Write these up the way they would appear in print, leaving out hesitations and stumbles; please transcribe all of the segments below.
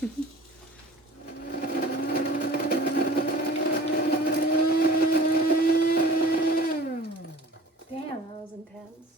Damn, that was intense.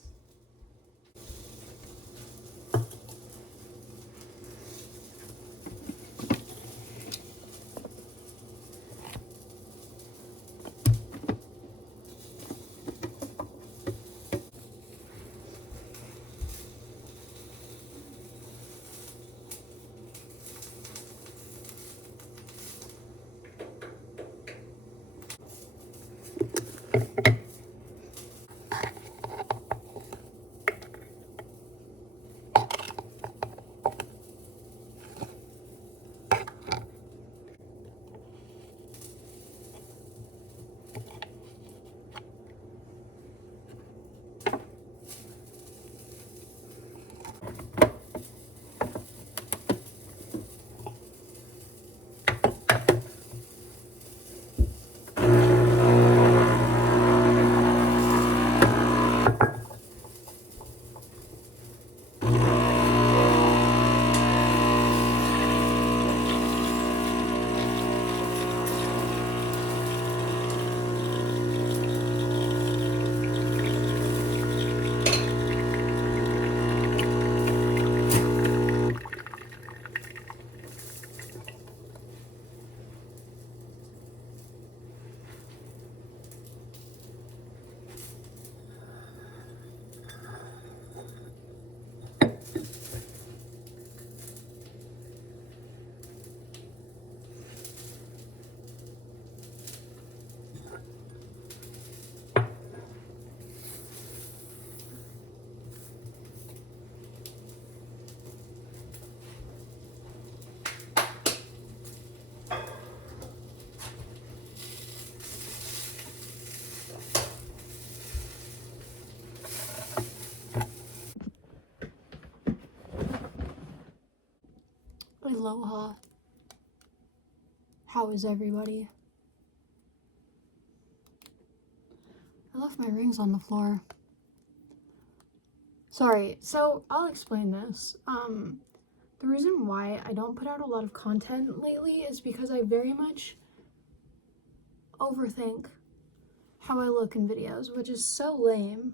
Aloha. How is everybody? I left my rings on the floor. Sorry, so I'll explain this. The reason why I don't put out a lot of content lately is because I very much overthink how I look in videos, which is so lame.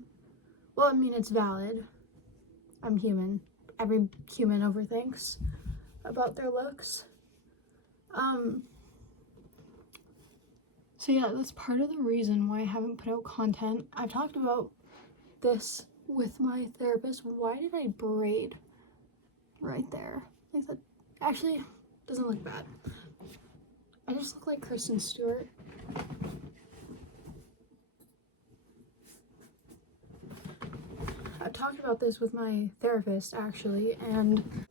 Well, I mean, it's valid. I'm human. Every human overthinks about their looks. So yeah, that's part of the reason why I haven't put out content. I've talked about this with my therapist. Why did I braid right there? Like that actually doesn't look bad. I just look like Kristen Stewart. I've talked about this with my therapist actually, and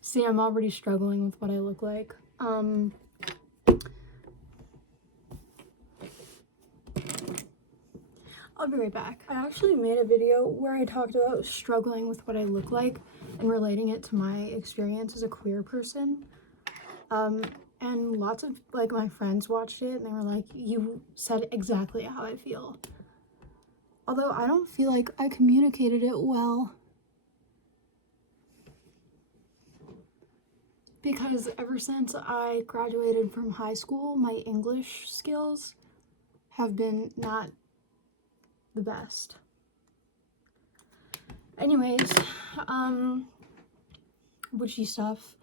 see, I'm already struggling with what I look like. I'll be right back. I actually made a video where I talked about struggling with what I look like and relating it to my experience as a queer person. And lots of like my friends watched it and they were like, you said exactly how I feel. Although I don't feel like I communicated it well. Because ever since I graduated from high school, my English skills have been not the best. Anyways, witchy stuff.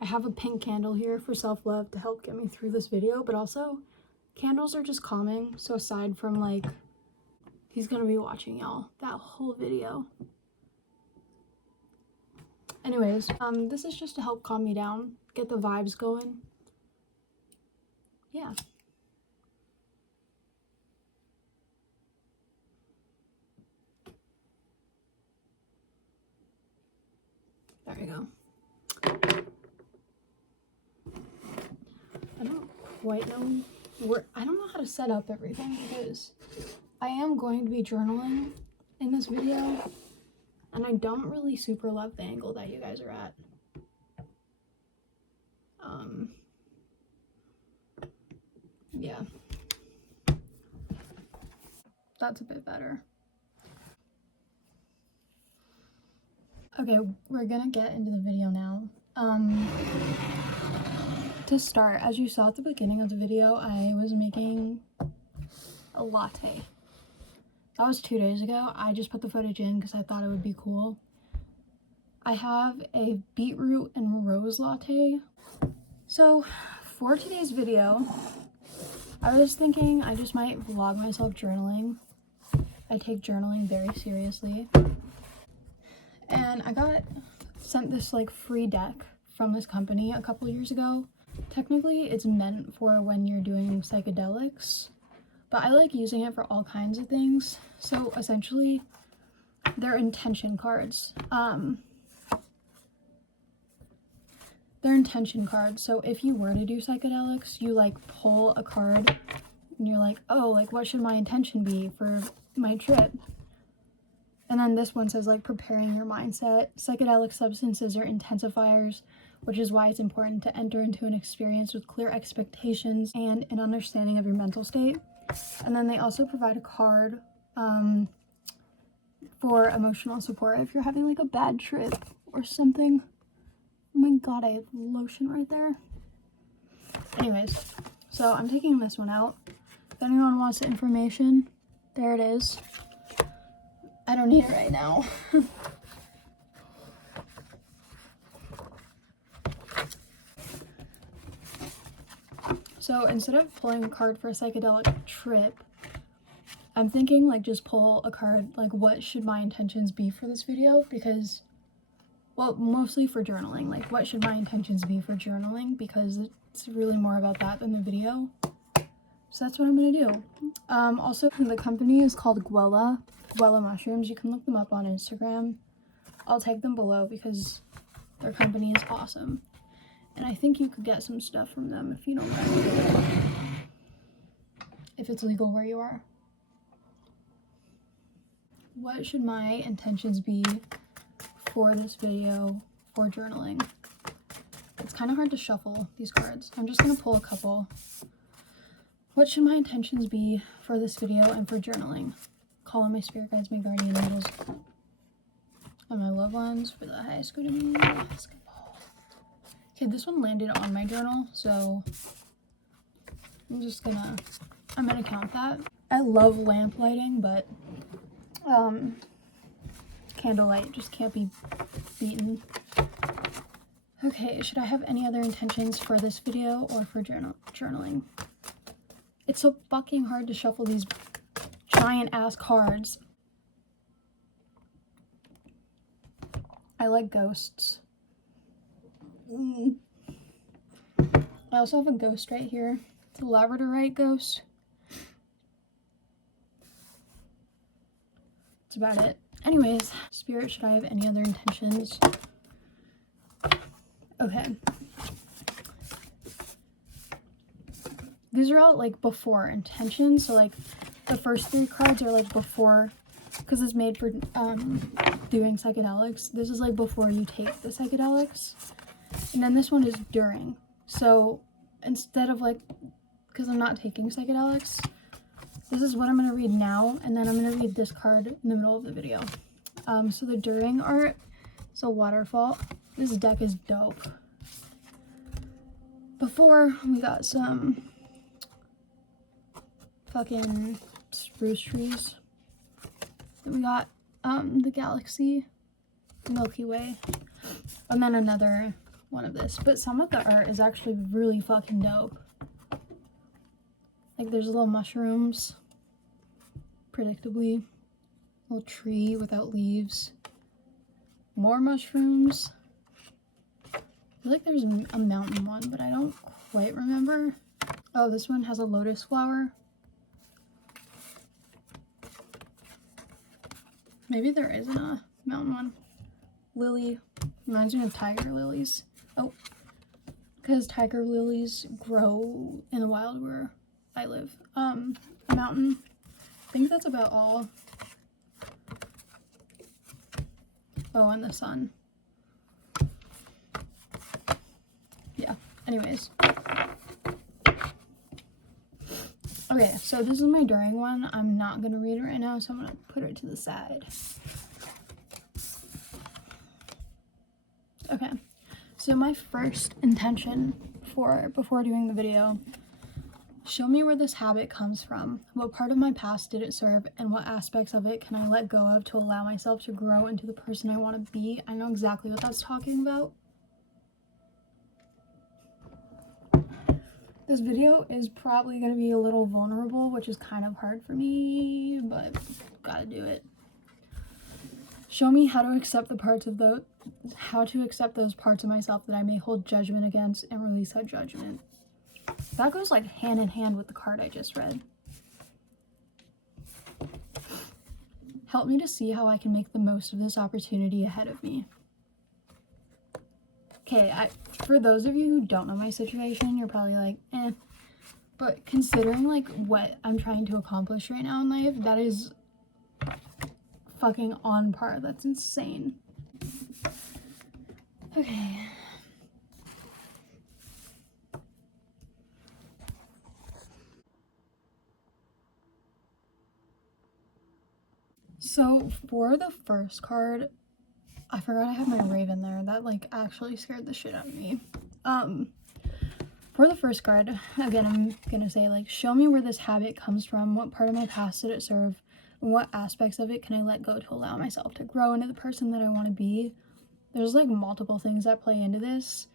I have a pink candle here for self-love to help get me through this video, but also candles are just calming. So aside from like, he's gonna be watching y'all that whole video. Anyways, this is just to help calm me down, get the vibes going. Yeah. There you go. I don't quite know I don't know how to set up everything because I am going to be journaling in this video and I don't really super love the angle that you guys are at. Yeah. That's a bit better. Okay, we're gonna get into the video now. To start, as you saw at the beginning of the video, I was making a latte. That was 2 days ago. I just put the footage in because I thought it would be cool. I have a beetroot and rose latte. So for today's video, I was thinking I just might vlog myself journaling. I take journaling very seriously. And I got sent this like free deck from this company a couple years ago. Technically it's meant for when you're doing psychedelics, but I like using it for all kinds of things. So essentially they're intention cards. They're intention cards. So if you were to do psychedelics, you like pull a card and you're like, oh, like what should my intention be for my trip? And then this one says like preparing your mindset. Psychedelic substances are intensifiers, which is why it's important to enter into an experience with clear expectations and an understanding of your mental state. And then they also provide a card for emotional support if you're having like a bad trip or something. Oh my god, I have lotion right there. Anyways, so I'm taking this one out. If anyone wants the information, there it is. I don't need it right now. So instead of pulling a card for a psychedelic trip, I'm thinking like just pull a card like what should my intentions be for this video, because, well, mostly for journaling. Like what should my intentions be for journaling, because it's really more about that than the video. So that's what I'm gonna do. Also, the company is called Guella mushrooms. You can look them up on Instagram. I'll tag them below because their company is awesome. And I think you could get some stuff from them if you don't mind. If it's legal where you are. What should my intentions be for this video for journaling? It's kind of hard to shuffle these cards. I'm just gonna pull a couple. What should my intentions be for this video and for journaling? Call on my spirit guides, my guardian angels, and my loved ones for the highest good of me. Okay, this one landed on my journal, so I'm gonna count that. I love lamp lighting, but candlelight just can't be beaten. Okay, should I have any other intentions for this video or for journaling? It's so fucking hard to shuffle these giant ass cards. I like ghosts. I also have a ghost right here. It's a labradorite ghost. That's about it. Anyways, spirit, should I have any other intentions? Okay. These are all like before intentions, so like the first 3 cards are like before, because it's made for doing psychedelics. This is like before you take the psychedelics, and then this one is during. So instead of like, because I'm not taking psychedelics, this is what I'm going to read now, and then I'm going to read this card in the middle of the video. So the during art is a waterfall. This deck is dope. Before, we got some fucking spruce trees. Then we got the galaxy, the Milky Way, and then another one of this. But some of the art is actually really fucking dope. Like there's little mushrooms, predictably, little tree without leaves, more mushrooms. I feel like there's a mountain one, but I don't quite remember. Oh, this one has a lotus flower. Maybe there isn't a mountain one. Lily. Reminds me of tiger lilies. Oh, because tiger lilies grow in the wild where I live. A mountain. I think that's about all. Oh, and the sun. Yeah, anyways. Okay, so this is my during one. I'm not gonna read it right now, so I'm gonna put it to the side. Okay, so my first intention for before doing the video: show me where this habit comes from. What part of my past did it serve, and what aspects of it can I let go of to allow myself to grow into the person I want to be? I know exactly what that's talking about. This video is probably going to be a little vulnerable, which is kind of hard for me, but gotta do it. Show me how to accept those parts of myself that I may hold judgment against and release that judgment. That goes like hand in hand with the card I just read. Help me to see how I can make the most of this opportunity ahead of me. Okay, for those of you who don't know my situation, you're probably like, eh. But considering like what I'm trying to accomplish right now in life, that is fucking on par. That's insane. Okay. So for the first card, I forgot I have my raven there. That like actually scared the shit out of me. For the first card, again, I'm gonna say like, show me where this habit comes from. What part of my past did it serve? And what aspects of it can I let go to allow myself to grow into the person that I want to be? There's like multiple things that play into this.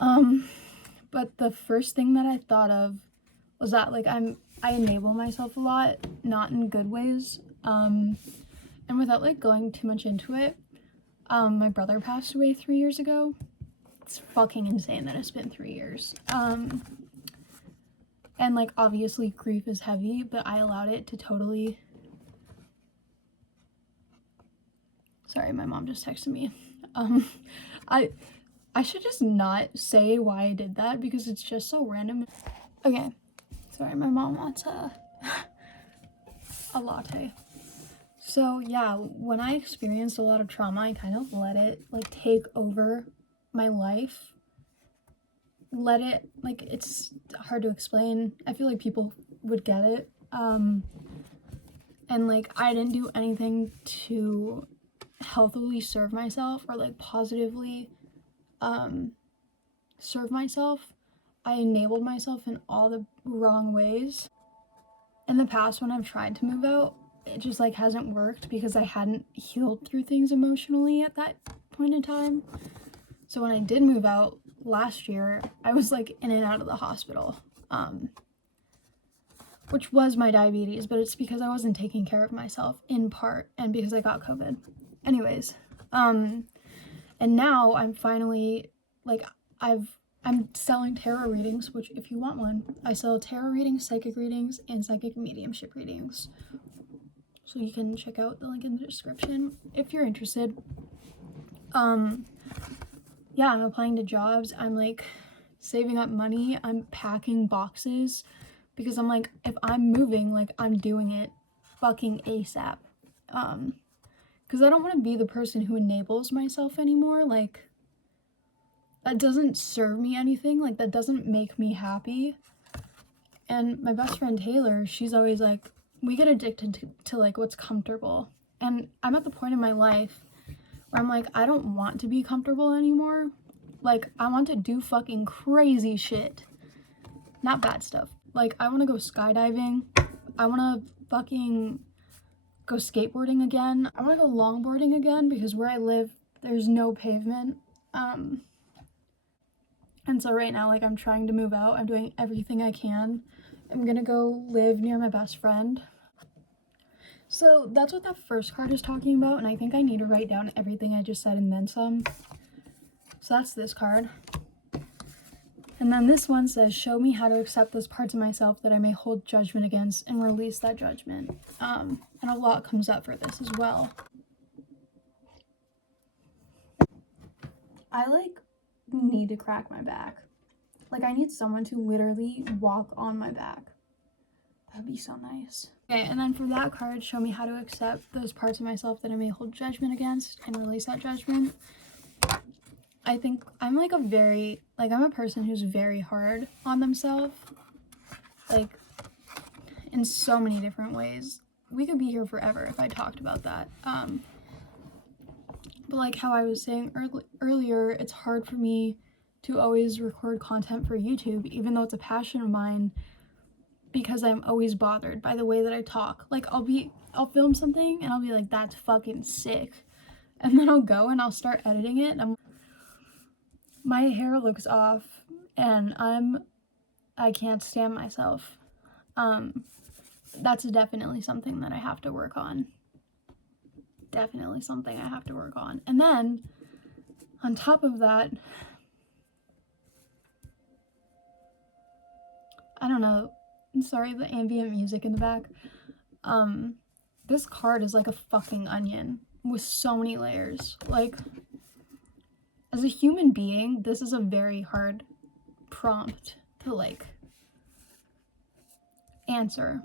But the first thing that I thought of was that like I enable myself a lot, not in good ways. And without like going too much into it, my brother passed away 3 years ago. It's fucking insane that it's been 3 years. And like obviously grief is heavy, but I allowed it to totally... Sorry, my mom just texted me. I should just not say why I did that because it's just so random. Okay, sorry, my mom wants a latte. So yeah, when I experienced a lot of trauma, I kind of let it like take over my life. Let it, like, it's hard to explain. I feel like people would get it. And like I didn't do anything to healthily serve myself or like positively serve myself. I enabled myself in all the wrong ways. In the past, when I've tried to move out, it just like hasn't worked because I hadn't healed through things emotionally at that point in time. So when I did move out last year, I was like in and out of the hospital, which was my diabetes, but it's because I wasn't taking care of myself in part, and because I got COVID. Anyways, and now I'm finally like I'm selling tarot readings, which if you want one, I sell tarot readings, psychic readings, and psychic mediumship readings. So you can check out the link in the description if you're interested. Yeah, I'm applying to jobs. I'm like saving up money. I'm packing boxes because I'm like, if I'm moving, like I'm doing it fucking ASAP. Because I don't want to be the person who enables myself anymore. Like, that doesn't serve me anything. Like, that doesn't make me happy. And my best friend Taylor, she's always like, we get addicted to like what's comfortable. And I'm at the point in my life where I'm like, I don't want to be comfortable anymore. Like, I want to do fucking crazy shit. Not bad stuff. Like, I want to go skydiving. I want to fucking go skateboarding again. I want to go longboarding again because where I live, there's no pavement. And so right now, like, I'm trying to move out. I'm doing everything I can. I'm gonna go live near my best friend. So that's what that first card is talking about, and I think I need to write down everything I just said and then some. So that's this card. And then this one says, show me how to accept those parts of myself that I may hold judgment against and release that judgment. And a lot comes up for this as well. I like need to crack my back. Like, I need someone to literally walk on my back. That'd be so nice. Okay, and then for that card, show me how to accept those parts of myself that I may hold judgment against and release that judgment. I think I'm like I'm a person who's very hard on themselves. Like, in so many different ways. We could be here forever if I talked about that. But like how I was saying earlier, it's hard for me to always record content for YouTube, even though it's a passion of mine, because I'm always bothered by the way that I talk. Like I'll film something and I'll be like, that's fucking sick. And then I'll go and I'll start editing it and my hair looks off and I can't stand myself. That's definitely something that I have to work on. Definitely something I have to work on. And then on top of that, I don't know, sorry, the ambient music in the back. This card is like a fucking onion with so many layers. Like, as a human being, this is a very hard prompt to like answer.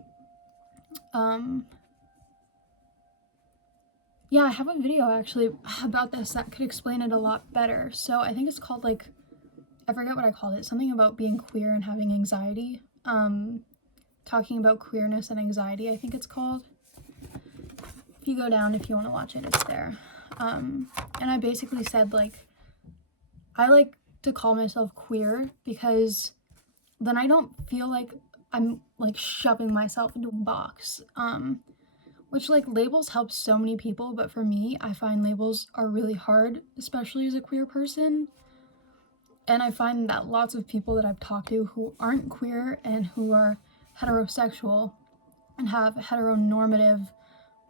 Yeah, I have a video actually about this that could explain it a lot better. So I think it's called like, I forget what I called it, something about being queer and having anxiety. Talking about queerness and anxiety, I think it's called. If you go down, if you want to watch it, it's there. And I basically said like, I like to call myself queer because then I don't feel like I'm like shoving myself into a box. Which like labels help so many people, but for me, I find labels are really hard, especially as a queer person. And I find that lots of people that I've talked to who aren't queer and who are heterosexual and have heteronormative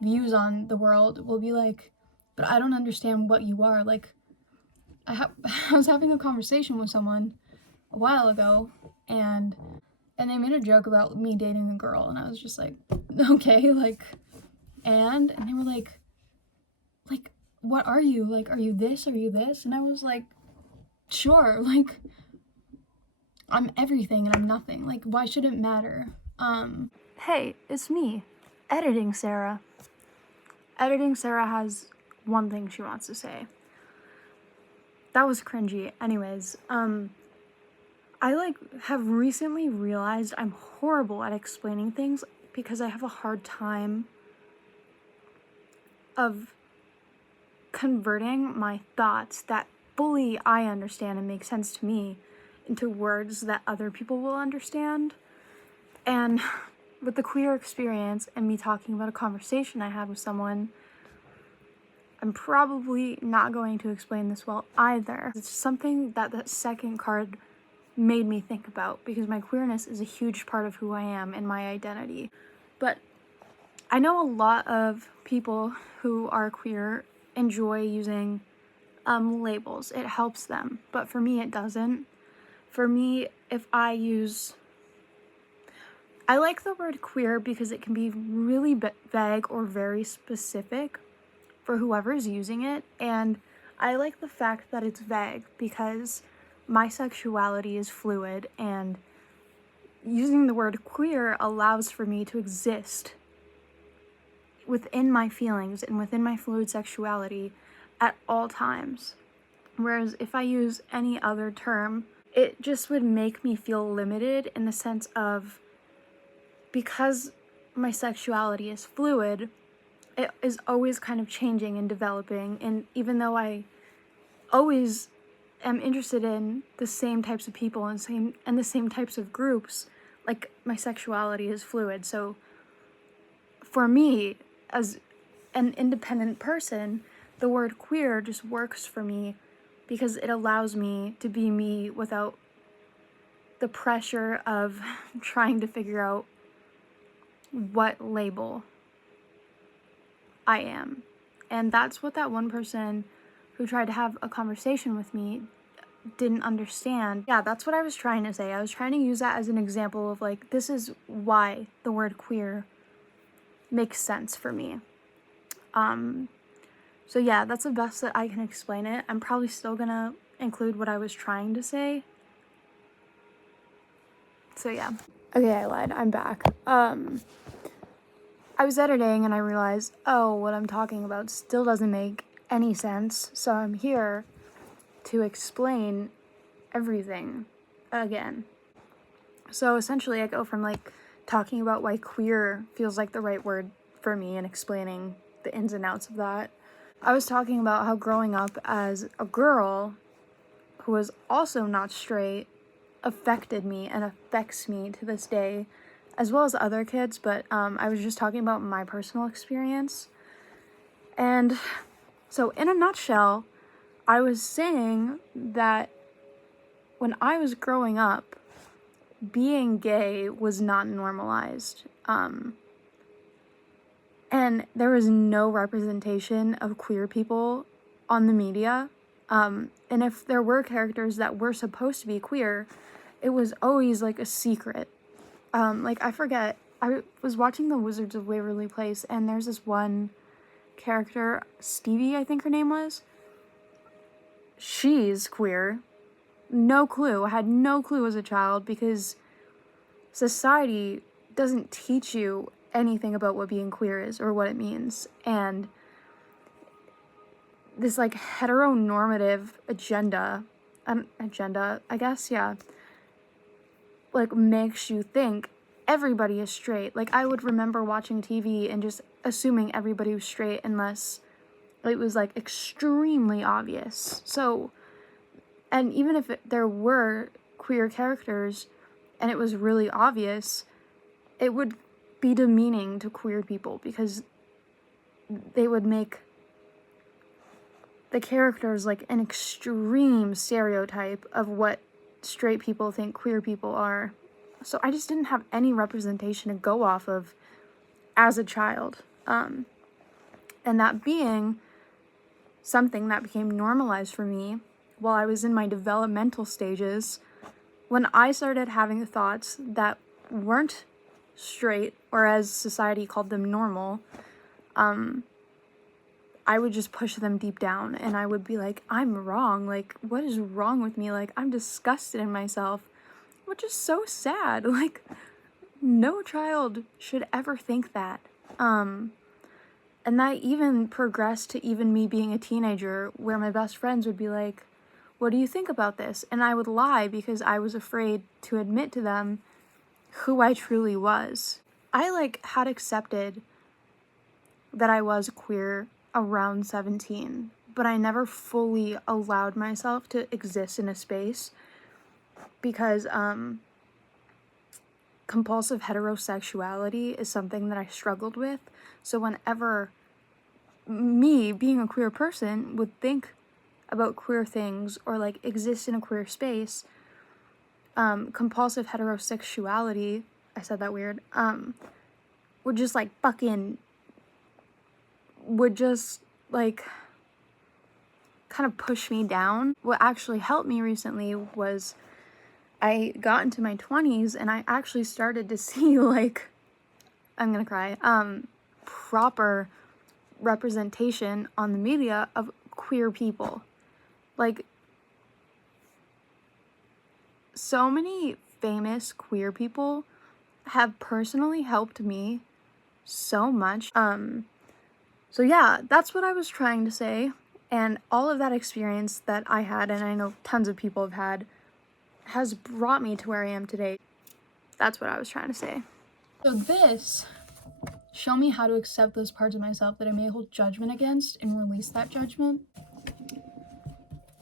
views on the world will be like, but I don't understand what you are. Like, I was having a conversation with someone a while ago, and they made a joke about me dating a girl, and I was just like, okay, like, and they were like, what are you? Like, are you this? Are you this? And I was like, sure, like, I'm everything and I'm nothing. Like, why should it matter? Hey, it's me, Editing Sarah. Editing Sarah has one thing she wants to say. That was cringy. Anyways, I like have recently realized I'm horrible at explaining things because I have a hard time of converting my thoughts that fully I understand and make sense to me into words that other people will understand. And with the queer experience and me talking about a conversation I had with someone, I'm probably not going to explain this well either. It's something that that second card made me think about because my queerness is a huge part of who I am and my identity. But I know a lot of people who are queer enjoy using labels. It helps them, but for me it doesn't. For me, if I like the word queer because it can be really vague or very specific for whoever's using it, and I like the fact that it's vague because my sexuality is fluid, and using the word queer allows for me to exist within my feelings and within my fluid sexuality at all times. Whereas if I use any other term, it just would make me feel limited in the sense of, because my sexuality is fluid, it is always kind of changing and developing, and even though I always am interested in the same types of people and the same types of groups, like my sexuality is fluid. So for me, as an independent person, the word queer just works for me because it allows me to be me without the pressure of trying to figure out what label I am. And that's what that one person who tried to have a conversation with me didn't understand. Yeah, that's what I was trying to say. I was trying to use that as an example of like, this is why the word queer makes sense for me. So yeah, that's the best that I can explain it. I'm probably still gonna include what I was trying to say. So yeah. Okay, I lied. I'm back. I was editing and I realized, oh, what I'm talking about still doesn't make any sense. So I'm here to explain everything again. So essentially I go from like talking about why queer feels like the right word for me and explaining the ins and outs of that. I was talking about how growing up as a girl who was also not straight affected me and affects me to this day, as well as other kids, but I was just talking about my personal experience. And so in a nutshell, I was saying that when I was growing up, being gay was not normalized. And there was no representation of queer people on the media. And if there were characters that were supposed to be queer, it was always like a secret. Like, I forget, I was watching The Wizards of Waverly Place, and there's this one character, Stevie, I think her name was. She's queer. No clue. I had no clue as a child because society doesn't teach you anything about what being queer is or what it means. And this like heteronormative agenda, I guess, yeah, like makes you think everybody is straight. Like, I would remember watching TV and just assuming everybody was straight unless it was like extremely obvious. So, and even if there were queer characters and it was really obvious, it would be demeaning to queer people because they would make the characters like an extreme stereotype of what straight people think queer people are. So I just didn't have any representation to go off of as a child. And that being something that became normalized for me while I was in my developmental stages, when I started having thoughts that weren't straight, or as society called them, normal, I would just push them deep down and I would be like, I'm wrong. Like, what is wrong with me? Like, I'm disgusted in myself, which is so sad. Like, no child should ever think that. And that even progressed to even me being a teenager where my best friends would be like, what do you think about this? And I would lie because I was afraid to admit to them who I truly was. I like had accepted that I was queer around 17, but I never fully allowed myself to exist in a space because compulsive heterosexuality is something that I struggled with. So whenever me, being a queer person, would think about queer things or like exist in a queer space, compulsive heterosexuality, I said that weird, would just like would just like kind of push me down. What actually helped me recently was I got into my 20s and I actually started to see like, I'm gonna cry, proper representation on the media of queer people. Like, so many famous queer people have personally helped me so much. So yeah, that's what I was trying to say. And all of that experience that I had, and I know tons of people have had, has brought me to where I am today. That's what I was trying to say. So this, show me how to accept those parts of myself that I may hold judgment against and release that judgment.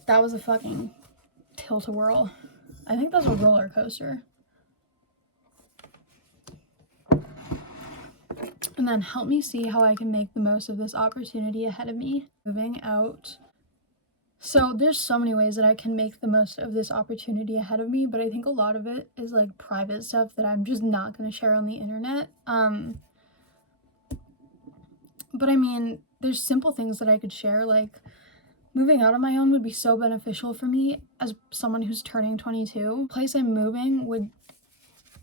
That was a fucking tilt-a-whirl. I think that's a roller coaster. And then help me see how I can make the most of this opportunity ahead of me. Moving out. So there's so many ways that I can make the most of this opportunity ahead of me, but I think a lot of it is like private stuff that I'm just not going to share on the internet. But I mean, there's simple things that I could share, like moving out on my own would be so beneficial for me as someone who's turning 22. The place I'm moving would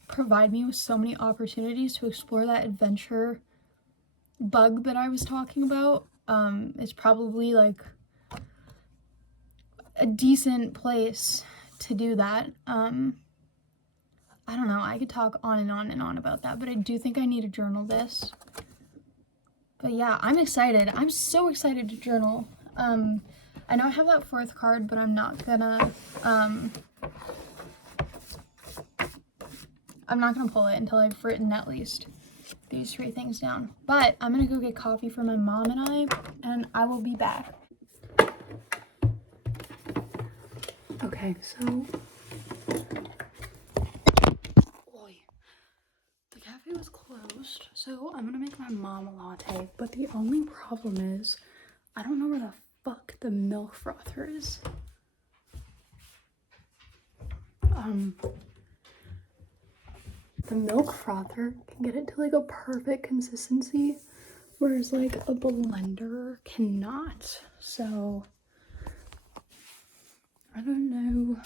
provide me with so many opportunities to explore that adventure bug that I was talking about. It's probably like a decent place to do that. I don't know, I could talk on and on and on about that, but I do think I need to journal this. But yeah, I'm excited. I'm so excited to journal. I know I have that fourth card, but I'm not gonna pull it until I've written at least these 3 things down. But I'm gonna go get coffee for my mom and I will be back. Okay, so the cafe was closed, so I'm gonna make my mom a latte. But the only problem is, I don't know where the fuck the milk frother is. The milk frother can get it to like a perfect consistency, whereas like a blender cannot. So I don't know.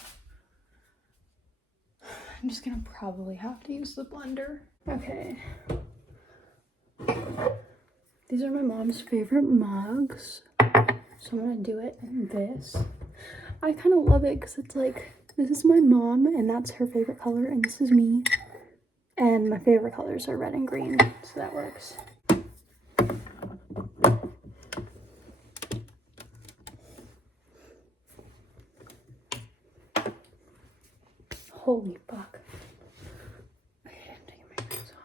I'm just gonna probably have to use the blender. Okay. These are my mom's favorite mugs. So I'm gonna do it in this. I kind of love it because it's like, this is my mom and that's her favorite color, and this is me. And my favorite colors are red and green, so that works. Holy fuck. Okay, I'm taking my gloves off.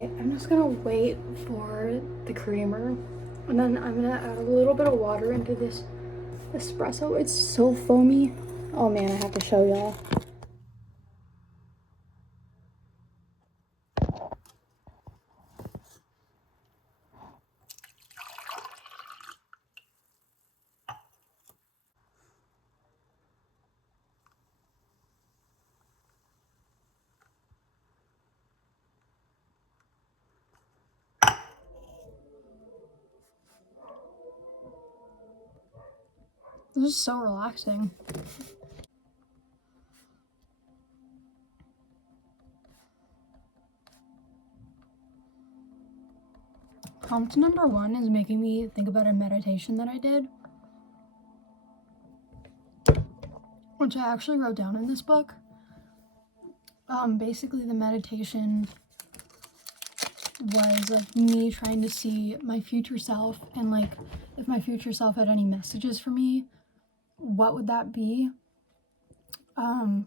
I'm just gonna wait for the creamer, and then I'm gonna add a little bit of water into this espresso. It's so foamy. Oh man, I have to show y'all. This is so relaxing. Prompt number 1 is making me think about a meditation that I did, which I actually wrote down in this book. Basically the meditation was like me trying to see my future self, and like if my future self had any messages for me, what would that be? And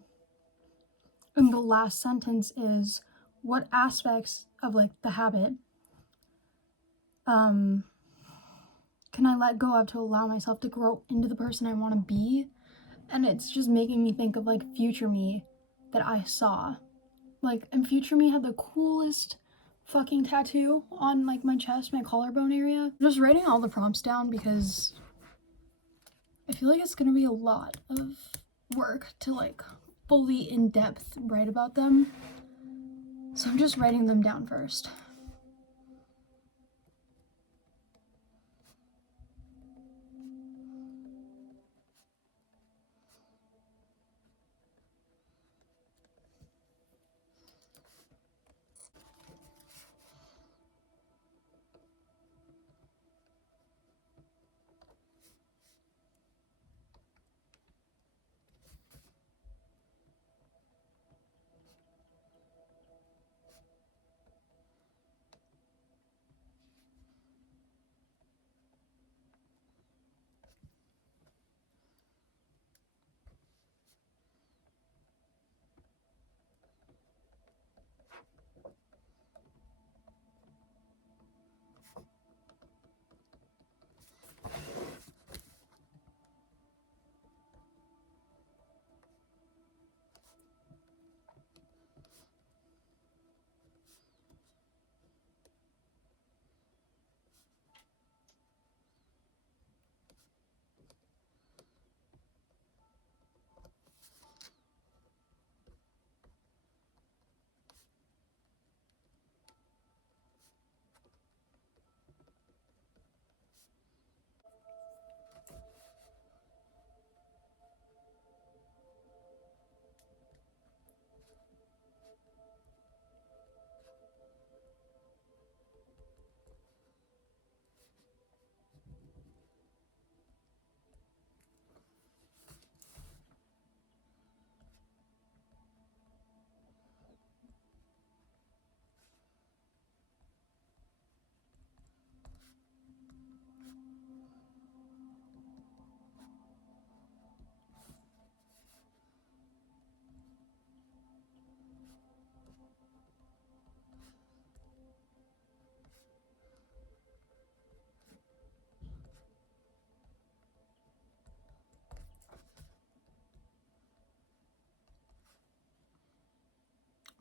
the last sentence is, what aspects of like the habit can I let go of to allow myself to grow into the person I want to be? And it's just making me think of like future me that I saw. Like, and future me had the coolest fucking tattoo on like my chest, my collarbone area. I'm just writing all the prompts down because I feel like it's gonna be a lot of work to like fully in depth write about them. So I'm just writing them down first.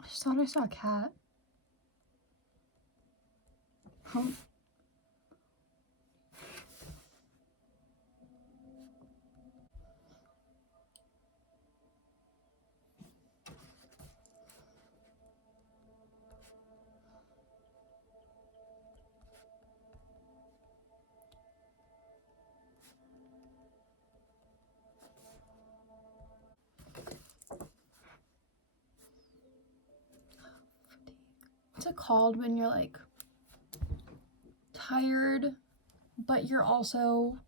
I just thought I saw a cat. Oh. What's it called when you're like tired, but you're also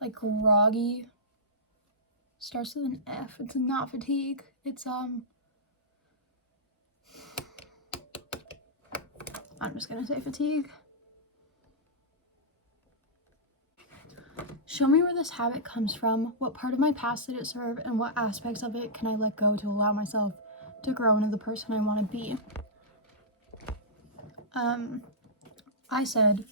like groggy? Starts with an F. It's not fatigue. It's I'm just gonna say fatigue. Show me where this habit comes from, what part of my past did it serve, and what aspects of it can I let go to allow myself to grow into the person I want to be. I said,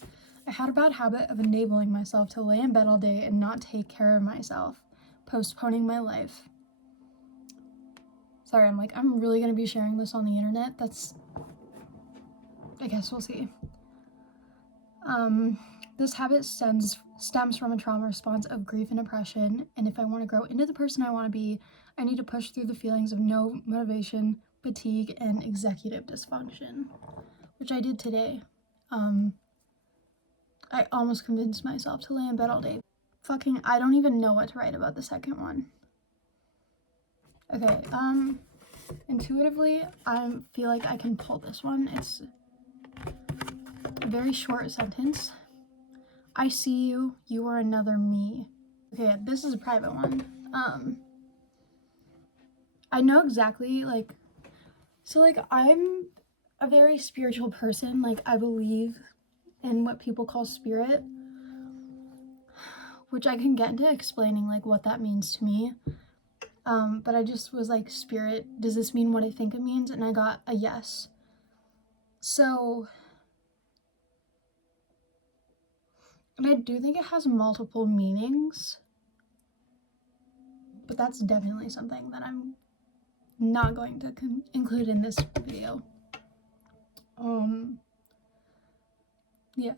I had a bad habit of enabling myself to lay in bed all day and not take care of myself, postponing my life. Sorry, I'm really gonna be sharing this on the internet. I guess we'll see. This habit stems from a trauma response of grief and depression, and if I want to grow into the person I want to be, I need to push through the feelings of no motivation, fatigue, and executive dysfunction, which I did today. I almost convinced myself to lay in bed all day. I don't even know what to write about the second one. Okay, intuitively, I feel like I can pull this one. It's a very short sentence. I see you, you are another me. Okay, this is a private one. I know exactly, I'm a very spiritual person. I believe in what people call spirit, which I can get into explaining, what that means to me. But I just was like, spirit, does this mean what I think it means? And I got a yes. So, and I do think it has multiple meanings, but that's definitely something that I'm not going to include in this video. Yeah.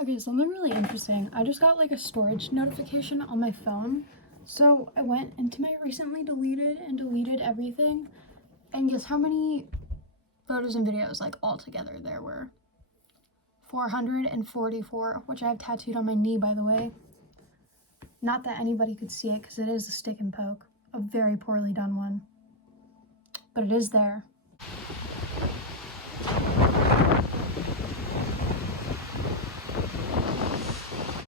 Okay, something really interesting. I just got a storage notification on my phone. So I went into my recently deleted everything. And guess how many photos and videos all together there were? 444, which I have tattooed on my knee, by the way. Not that anybody could see it because it is a stick and poke. A very poorly done one. But it is there.